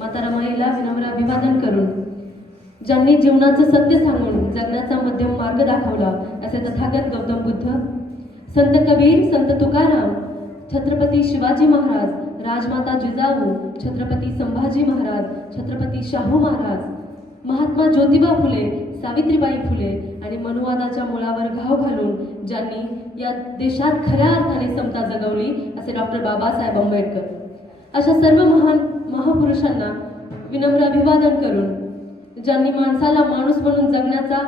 माता रमाईला विनम्र अभिवादन करून, ज्यांनी जीवनाचं सत्य सांगून जगण्याचा मध्यम मार्ग दाखवला असे तथागत गौतम बुद्ध, संत कबीर, संत तुकाराम, छत्रपती शिवाजी महाराज, राजमाता जिजाऊ, छत्रपती संभाजी महाराज, छत्रपती शाहू महाराज, महात्मा ज्योतिबा फुले, सावित्रीबाई फुले आणि मनुवादाच्या मुळावर घाव घालून ज्यांनी या देशात खऱ्या अर्थाने समता जगवली असे डॉक्टर बाबासाहेब आंबेडकर, अशा सर्व महान महापुरुषांना विनम्र अभिवादन करून, ज्यांनी माणसाला माणूस म्हणून जगण्याचा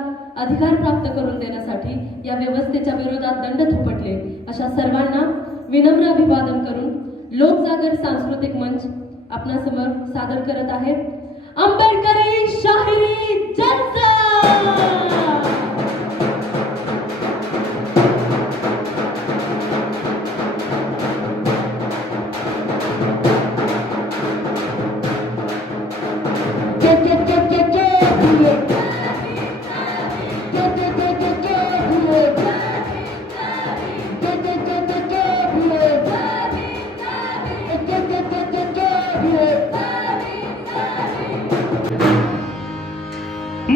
अधिकार प्राप्त करून देण्यासाठी या व्यवस्थेच्या विरोधात दंड थोपटले, अशा सर्वांना विनम्र अभिवादन करून लोकजागर सांस्कृतिक मंच आपणासमोर सादर करत आहे आंबेडकरी शाहिरी जलसा।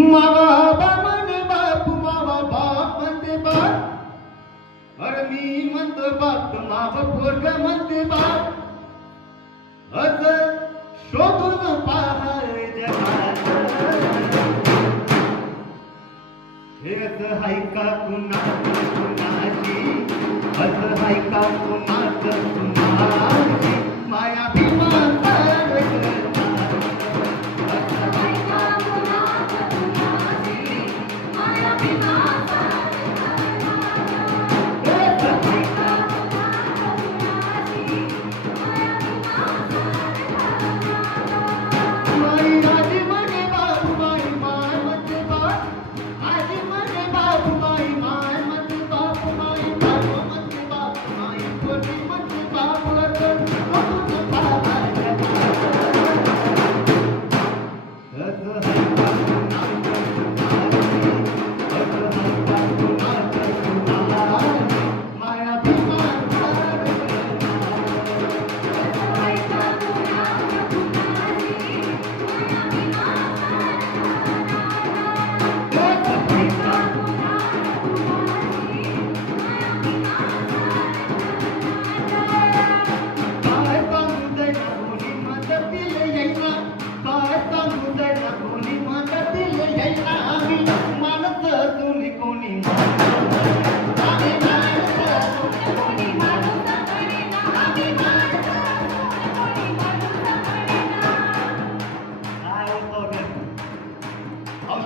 मावा बामने बाप, मावा बाप म्हणते बाप, अरे मी म्हणतो बाप, मावा पोरग म्हणते बाप, असं शोधून पाहाय जगात, हेच हाय का कुणाची, असं हाय का कुणाची माया भीमा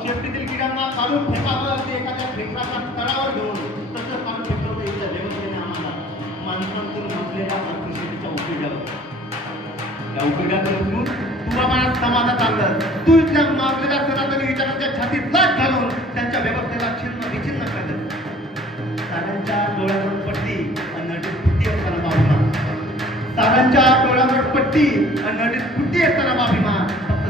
शेपटीतील किड्यांना काढून फेकावं, ते एखाद्या फेकाच्या तळावर घेऊन तसं काढून फेकलं इथल्या व्यवस्थेने आम्हाला माणसांतून नसलेल्या मातृशक्तीच्या उपयोगावर त्या उपयोगाकडे उचलून तुला मला समाजात आणलं, तू इथल्या मागलेल्या सनातनी विचारांच्या छातीत लाच घालून त्यांच्या व्यवस्थेला छिन्न विछिन्न केलं। साऱ्यांच्या डोळ्यावर पट्टी आणि नटीत पुट्टी असताना बाबीमा, साऱ्यांच्या डोळ्यावर पट्टी आणि नटीत पुट्टी असताना बाबीमा, फक्त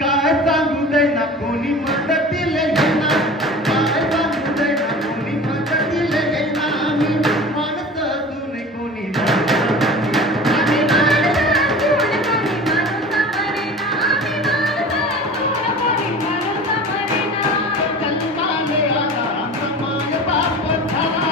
काय सांगू दे ना कोणी मदतीला येणार, काय सांगू दे ना कोणी मदतीला येणार, मी माणूस असून कोणी जन्माले आला आमचा माय बाप झाला,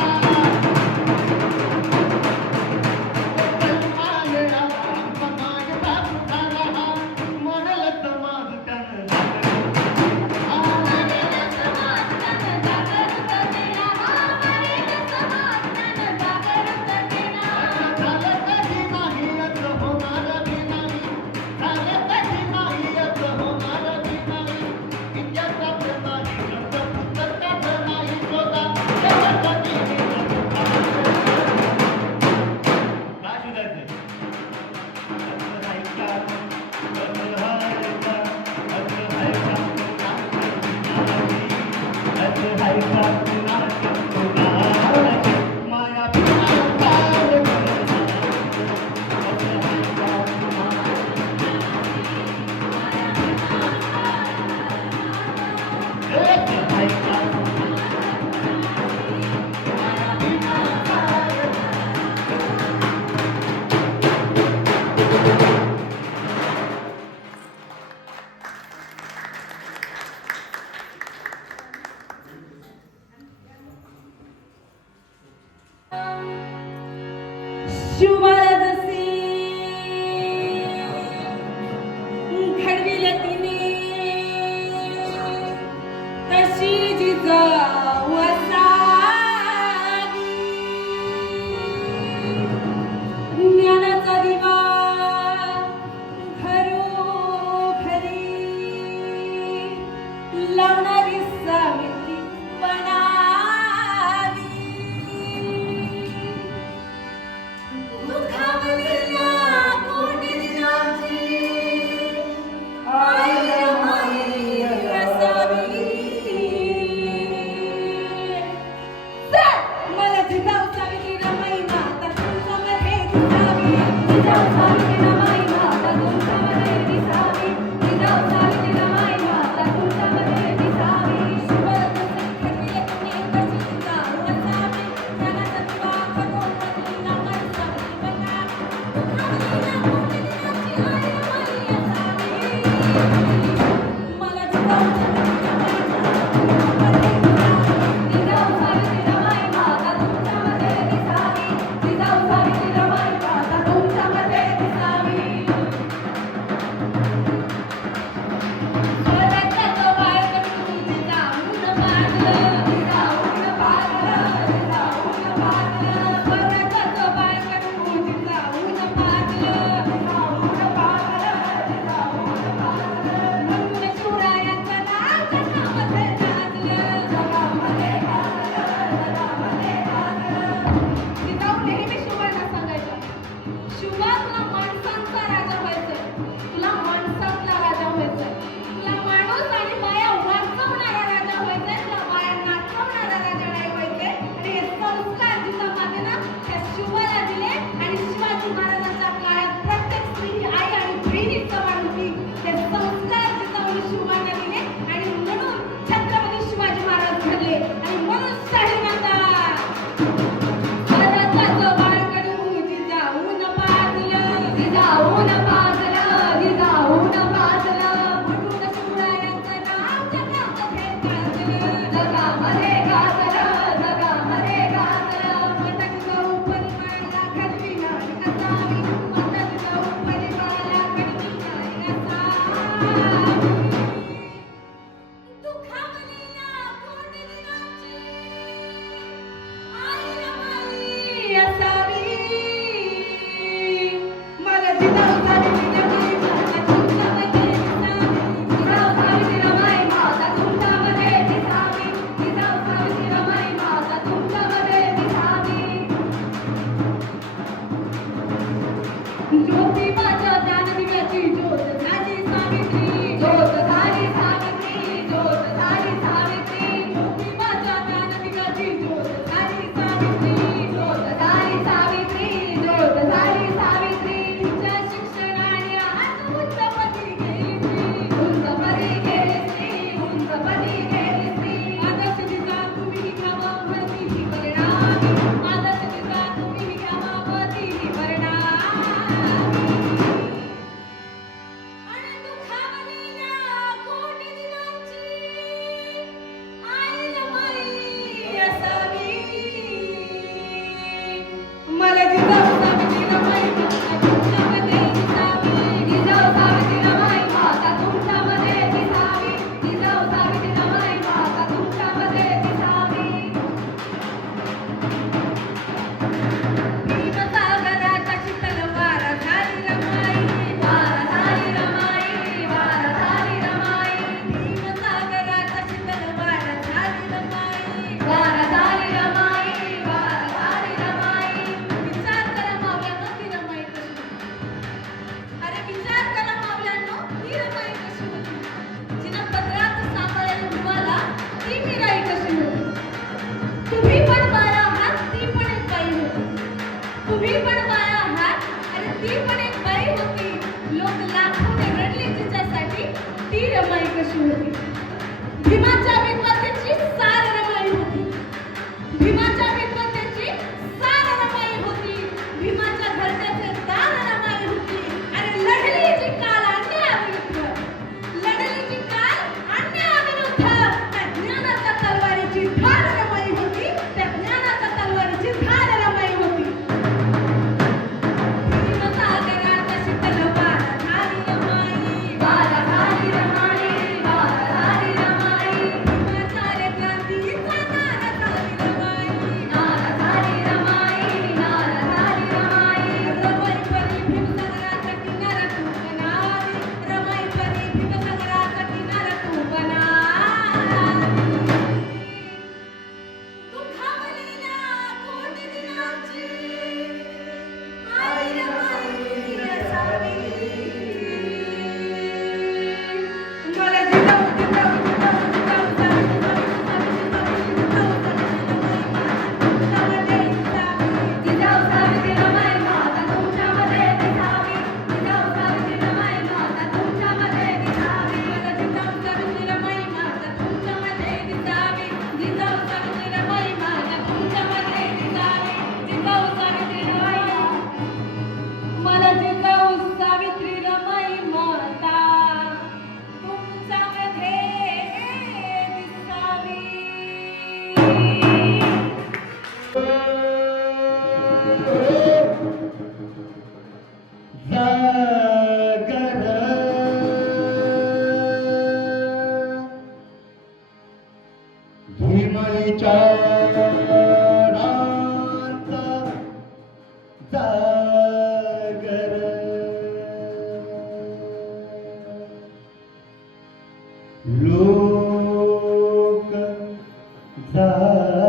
शिवबाला जशी घडविले तिने तशी जिजाऊ असावी. ज्ञानाचा दिवा घरोघरी लावणारी सावित्री बनावी. दुखावलेल्या कोटी दिनाची आई माई असावी. चल, मला जिजाऊ सावित्री रमाई माता तुमच्यामध्ये दिसावी. जिजाऊ सावित्री रमाई माता तुमच्यामध्ये दिसावी. जिजाऊ सावित्री रमाई माता तुमच्यामध्ये दिसावी. शिवरात्र संकटले तुम्ही कशी जिजाऊ असावी. ज्ञानाचा दिवा घरोघरी लावणारी सावित्री बनावी. दुखावलेल्या कोटी दिनाची आई माई असावी. मला जिजाऊ सावित्री रमाई माता तुमच्यामध्ये दिसावी. जिजाऊ सावित्री रमाई माता तुमच्यामध्ये दिसावी. स्वराज्याचं बाळकडू जिजाऊन पाजलं. जिजाऊन पाजलं. जिजाऊन पाजलं. स्वराज्याचं बाळकडू जिजाऊन पाजलं. जिजाऊन पाजलं. जिजाऊन पाजलं. म्हणून शिवरायांचं नाव जगामध्ये गाजलं. जगामध्ये गाजलं. जगामध्ये गाजलं. जिजाऊ नेहमी शिवांना सांगायच्या, शिवा तुला माणसांचा राजा व्हायचंय. तुला माणसातला राजा व्हायचंय. तुला माणूस आणि माया वाचवणारा राजा व्हायचंय. तुला माया नाचवणारा राजा नाही व्हायचंय. आणि हे संस्कार जिजामातेनं त्या शिवाला दिले. आणि शिवाजी महाराजांच्या काळात प्रत्येक स्त्री ही आई आणि बहिणीचं मान होती. हे संस्कार जिजाऊने शिवांना दिले. आणि म्हणून छत्रपती शिवाजी महाराज घडले. आणि म्हणून शाही माता स्वराज्याचं बाळकडू जिजाऊन पाजलं. जिजाऊन पाजलं. जिजाऊन पाजलं. म्हणून शिवरायांचं नाव जगामध्ये गाजलं. जगामध्ये गाजलं. जगामध्ये गाजलं. माता जिजाऊ परिवाराला घडवी नारी असावी. माता जिजाऊ परिवाराला घडवी नारी असावी. दुखावलेल्या कोटी दिनाची आई रमाई असावी. मला जिजाऊ सावित्री रमाई माता तुमच्यामध्ये दिसावी. जिजाऊ सावित्री रमाई माता तुमच्यामध्ये दिसावी. जिजाऊ सावित्री रमाई माता तुमच्यामध्ये दिसावी. ज्योतिबाच्या ज्ञानदिव्याची ज्योत झाली सावित्री. ज्योत झाली सावित्री. ज्योत झाली सावित्री. ज्योतिबाच्या ज्ञानदिव्याची ज्योत झाली सावित्री. ज्योत झाली सावित्री. ज्योत झाली सावित्री. तिच्या शिक्षणाने आज उंचपदी गेली स्त्री. उंचपदी गेली स्त्री. उंचपदी गेली स्त्री. आदर्श दिसा तुम्ही घ्यावा वरती ही परिणामी. आदर्श दिसा तुम्ही घ्यावा वरती ही परिणामी. आणि दुखावलेल्या कोटी दिनाची आई रमाई असावी. मला जिजाऊ सावित्री रमाई माता तुमच्यामध्ये दिसावी. जिजाऊ सावित्री रमाई माता तुमच्यामध्ये दिसावी. जिजाऊ सावित्री रमाई माता तुमच्यामध्ये दिसावी. भीमसागराच्या शीतल वारा झाली रमाई. वारा झाली रमाई. वारा झाली रमाई. भीमसागराच्या शीतल वारा झाली रमाई. वारा झाली रमाई. वारा झाली रमाई. विचार भीमईच्या रानाचा जागर लोक जागर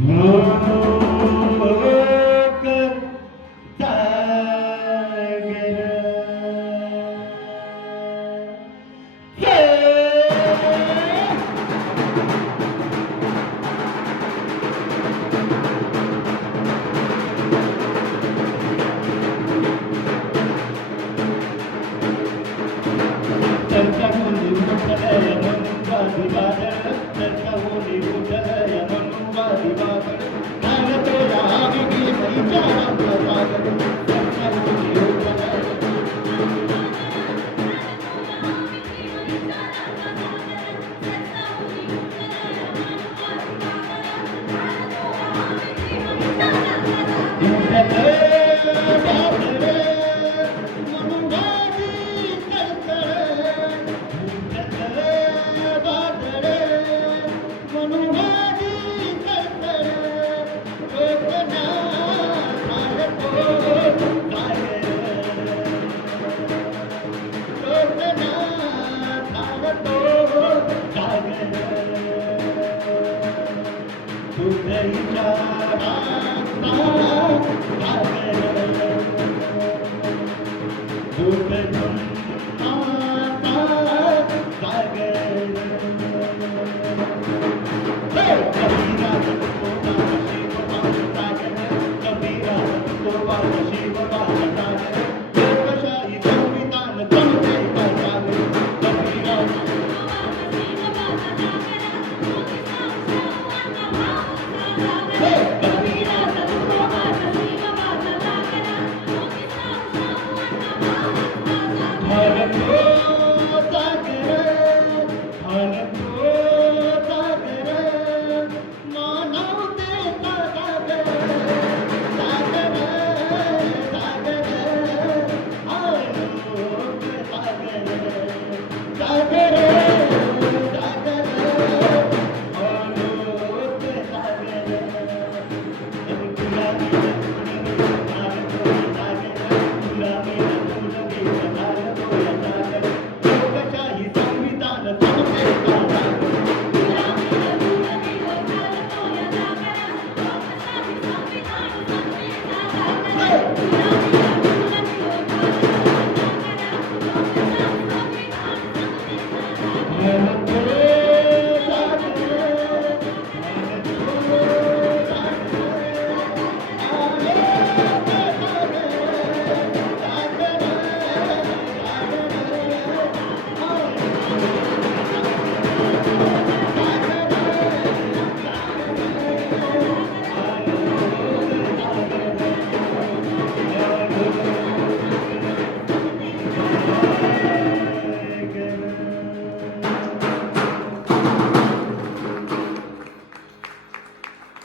लोक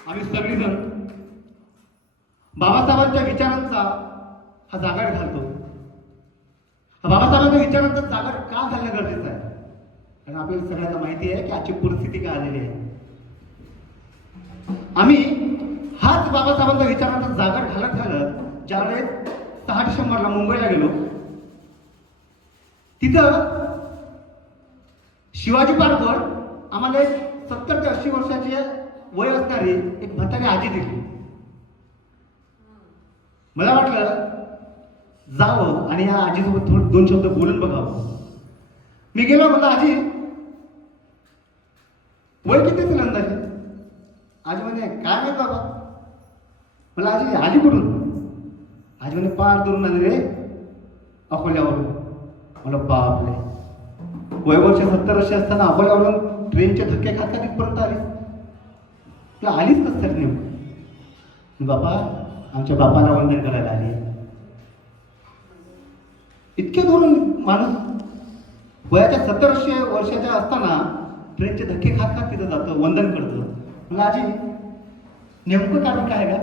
आम्ही सगळीजण बाबासाहेबांच्या विचारांचा हा जागाड घालतो. बाबासाहेबांच्या विचारांचा जागाड का घालणं गरजेचं आहे? कारण आपल्याला सगळ्यांना माहिती आहे की आजची परिस्थिती काय आलेली आहे. आम्ही हाच बाबासाहेबांच्या विचारांचा जागाड घालत ज्यावेळेस 6 डिसेंबरला मुंबईला गेलो, तिथं शिवाजी पार्कवर आम्हाला एक 70 ते 80 वर्षाची वय असणारी एक म्हातारी आजी दिली. मला वाटलं जावं आणि या आजीसोबत थोडं 2 शब्द बोलून बघावं. मी गेलो, म्हणलं आजी वय किती असेल अंदाजे? आजी म्हणे काय माहित बाबा. मला आजी आली कुठून? आजी म्हणे पार दुरून आली रे अकोल्यावरून. मला बापरे, वय वर्ष 70 वर्ष असताना अकोल्यावरून ट्रेनचे धक्के खात खात इथपर्यंत आली. तुला आलीच कसं नेमकं? बाबा आमच्या बापाला वंदन करायला आली. इतके दूरून माणूस वयाच्या 70 वर्षाच्या असताना ट्रेनचे धक्के खात खात तिथं जातं, वंदन करतं. म्हणलं आजी नेमकं कारण काय आहे का?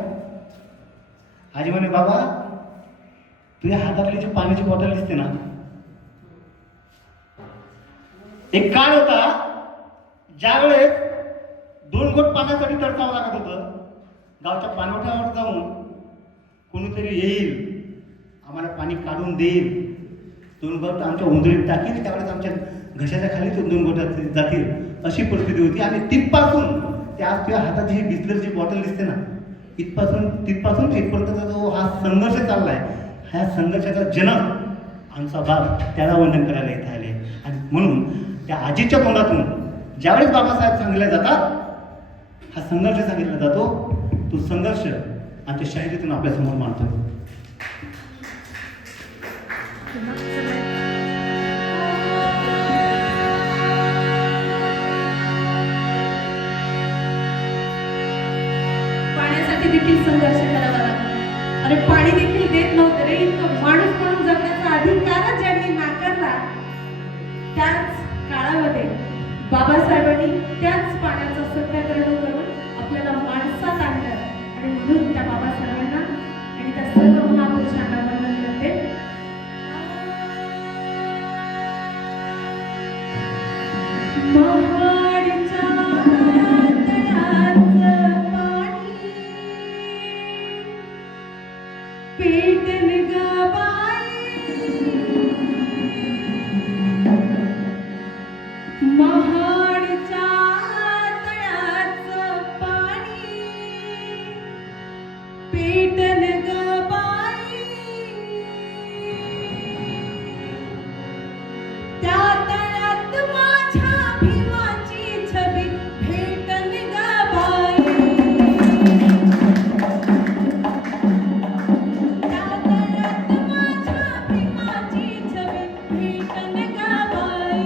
आजी म्हणे बाबा तुझ्या हातातली जी पाण्याची बॉटल दिसते ना, एक काळ होता ज्यावेळेस 2 घोट पाण्यासाठी तडकावं लागत होतं. गावच्या पाणवठ्यावर जाऊन कोणीतरी येईल, आम्हाला पाणी काढून देईल, 2 घोट आमच्या उंदरीत टाकील, त्यावेळेस आमच्या घशाच्या खाली 2 घोटात जातील, अशी परिस्थिती होती. आणि तिथपासून त्या तुझ्या हातात जी बिस्लरची बॉटल दिसते ना, तिथपासून इथपर्यंत जो हा संघर्ष चाललाय, ह्या संघर्षाचा जनक आमचा बाप, त्याला वंदन करायला इथे आले. आणि म्हणून त्या आजीच्या तोंडातून ज्यावेळेस बाबासाहेब सांगितले जातात, हा संघर्ष सांगितला जातो, तो संघर्ष आमच्या शाहिरीतून आपल्यासमोर मांडतो. पाण्यासाठी देखील संघर्ष करावा लागला. अरे पाणी देखील देत नव्हतं रे, इतकं माणूस म्हणून जगण्याचा अधिकारच ज्यांनी नाकारला, त्याच काळामध्ये बाबासाहेबांनी त्याच पाण्याचा सत्याग्रह करून आपल्याला माणसात आणलं. आणि म्हणून त्या बाबासाहेबांना आणि त्या सर्व महापुरुषांना वंदन करते. महाडच्या तळ्याचं पाणी पेटन ग बाई, महाडच्या तळ्याचं पाणी पेटन ग बाई, त्या तळ्यात माझ्या भीमाची छबी भेटन ग बाई, त्या तळ्यात माझ्या भीमाची छबी भेटन ग बाई.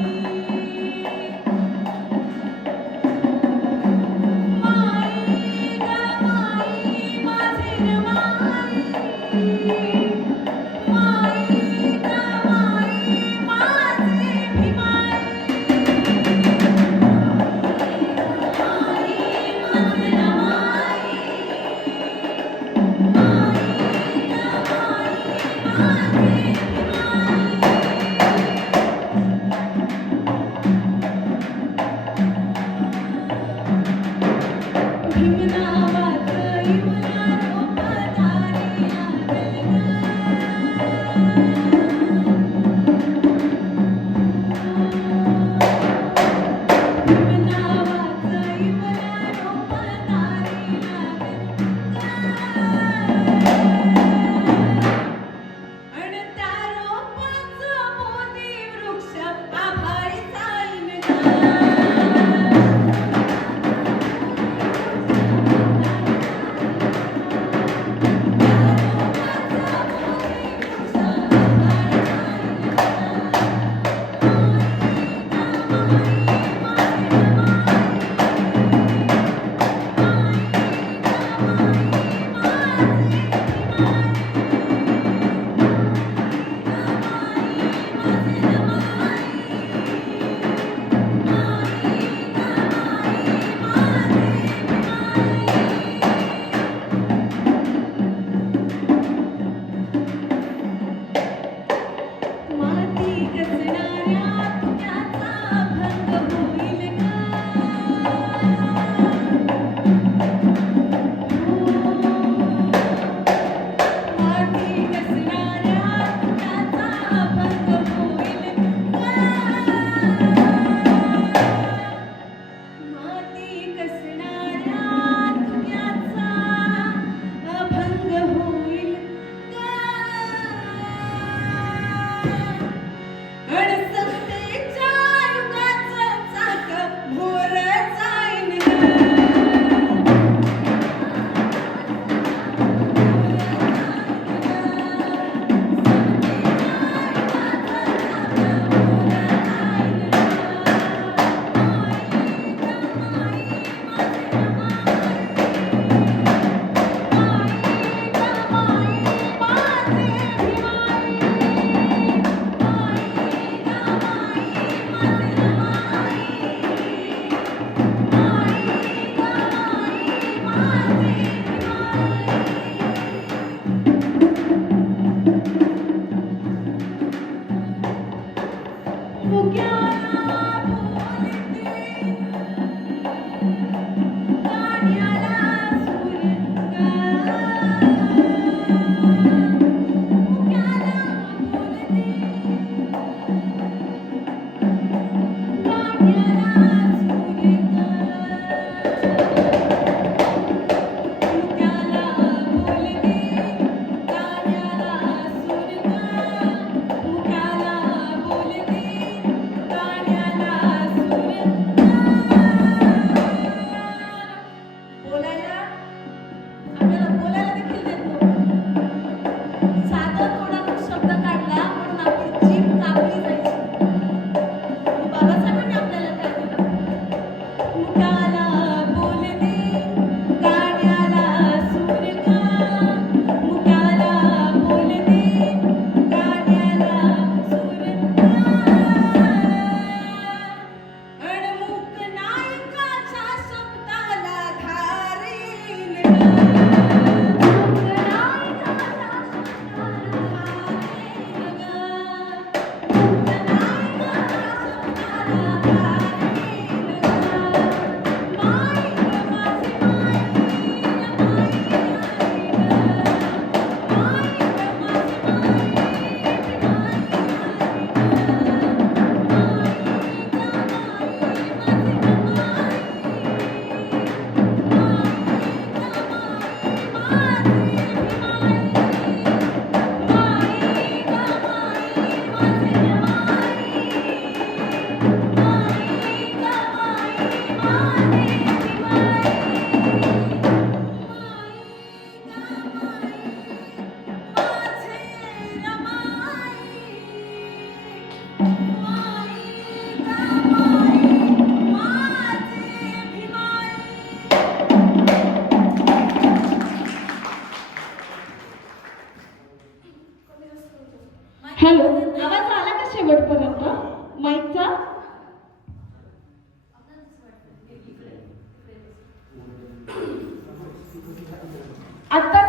माई ग माई माझे र माई, माई ग माई माझे भीमाई, माई माझे र माई, माई ग माई माझे भीमनावाचं इवला रोपदारी भीमनावाचं इवला रोपदारी आणि त्या रोपाचं मोती वृक्ष आभाळी जाईन माती कसणाऱ्या तुझ्याचा भंग होईल माती कसणाऱ्या तुझ्याचा भंग होईल माती कसणाऱ्या तुझ्याचा भंग होईल अडसत्तेच्या युगाचं चाक भोर जाईन ग. मुक्याला बोलते गाण्याला सूर गा मुक्याला बोलते गाण्याला सूर गा अणमुक नायकाच्या शब्दाला धारील ग मुक नायकाच्या शब्दाला धारील ग हॅलो, आवाज आला का शेवटपर्यंत माईकचा? आता